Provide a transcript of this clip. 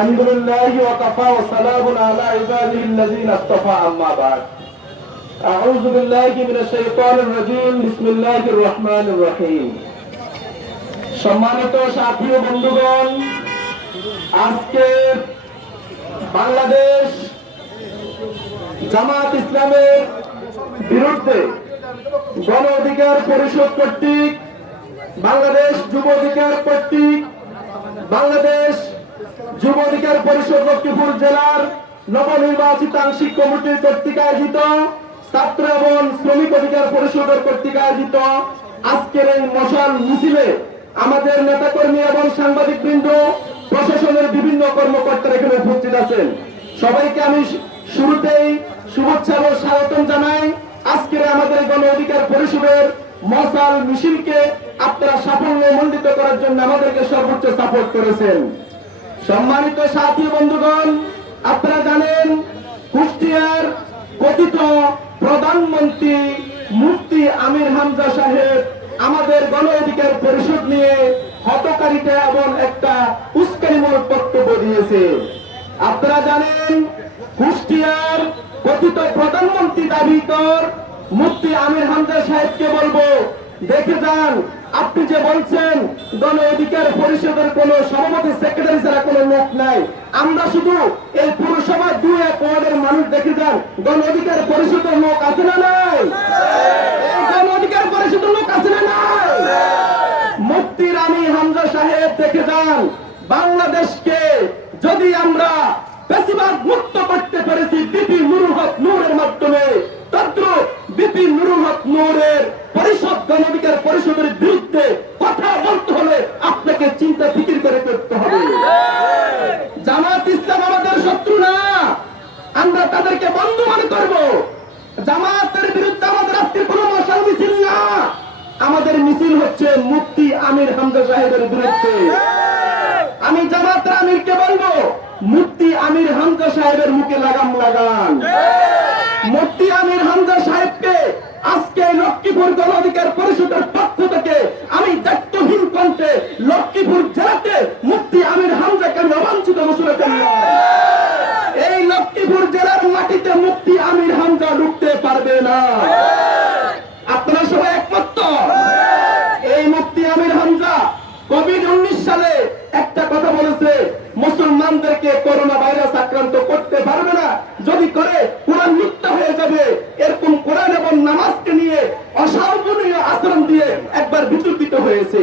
الحمد لله وكفى وسلام على عباده الذين اصطفى أما بعد أعوذ بالله من الشيطان الرجيم بسم الله الرحمن الرحيم সম্মানিত সাথী ও বন্ধুগণ, আজকে বাংলাদেশ জামাত ইসলামের বিরুদ্ধে গণ অধিকার পরিষদ কর্তৃক, বাংলাদেশ যুব অধিকার কর্তৃক, বাংলাদেশ যুব অধিকার পরিষদ লক্ষ্মীপুর জেলার নবনির্বাচিত আংশিক কমিটির কর্তৃক আয়োজিত, ছাত্র এবং শ্রমিক অধিকার পরিষদের কর্তৃক আয়োজিত আজকের এই মশাল মিছিলে আমাদের নেতাকর্মী এবং সাংবাদিক বৃন্দ, প্রশাসনের বিভিন্ন কর্মকর্তারা এখানে উপস্থিত আছেন। সবাইকে আমি শুরুতেই শুভেচ্ছা ও স্বাগতম জানাই। আজকের আমাদের গণ অধিকার পরিষদের মশাল মিছিলকে আপনারা সাফল্যমণ্ডিত করার জন্য আমাদেরকে সর্বোচ্চ সাপোর্ট করেছেন। সম্মানিত সাথী বন্ধুগণ, আপনারা জানেন কুষ্টিয়ার কথিত প্রধানমন্ত্রী মুফতি আমির হামজা সাহেব আমাদের গণ অধিকার পরিষদ নিয়ে হতকারিতা এবং একটা উস্কানিমূলক বক্তব্য দিয়েছে। আপনারা জানেন কুষ্টিয়ার কথিত প্রধানমন্ত্রী দাবিকর মুফতি আমির হামজা সাহেবকে বলবো, দেখে যান, আপনি যে বলছেন গণ অধিকার পরিষদের কোন সভাপতি সেক্রেটারি ছাড়া কোন লোক নাই, আমরা শুধু এই পুরসভার 2-1 ওয়ার্ডের মানুষ, দেখে যান গণ অধিকার পরিষদের লোক আছে না নাই? এই গণ অধিকার পরিষদের লোক আছে না নাই? মুফতি আমির হামজা সাহেব, দেখে যান, বাংলাদেশকে যদি আমরা বেশিরভাগ মুক্ত করতে পেরেছি বিপি নুরুল হক নূরের মাধ্যমে, তদ্রুপ বিপি নুরুল হক নূরের পরিষদ গণ অধিকার পরিষদের বিরুদ্ধে কথা বলতে হলে আপনাকে চিন্তা ফিকির করে করতে হবে। জামাত ইসলাম আমাদের শত্রু না, আমরা তাদেরকে বন্ধু মনে করব। জামাতের বিরুদ্ধে আমাদের আজকে কোনো মশাল মিছিল না, আমাদের মিছিল হচ্ছে মুফতি আমির হামজা সাহেবের বিরুদ্ধে। আমি জামাতের আমিরকে বলবো, মুফতি আমির হামজা সাহেবের মুখে লাগাম লাগান। মুফতি আমির হামজা সাহেবকে আজকে লক্ষ্মীপুর গণ অধিকার পরিষদের পক্ষ থেকে আমি দায়িত্বহীন কণ্ঠে লক্ষ্মীপুর জেলাতে মুফতি আমির হামজাকে আমি অবাঞ্ছিত ঘোষণা করলাম। এই লক্ষ্মীপুর জেলার মাটিতে মুফতি আমির হামজা ঢুকতে পারবে না। আপনারা সবাই একমত তো? এই মুফতি আমির হামজা কোভিড-19 সালে একটা কথা বলেছে, মুসলমানদেরকে করোনা ভাইরাস আক্রান্ত করতে পারবে না, যদি করে কোরআন মিথ্যা হয়ে যাবে। এরকম কোরআন এবং নামাজকে নিয়ে অসামাজিক আচরণ দিয়ে একবার বিতর্কিত হয়েছে।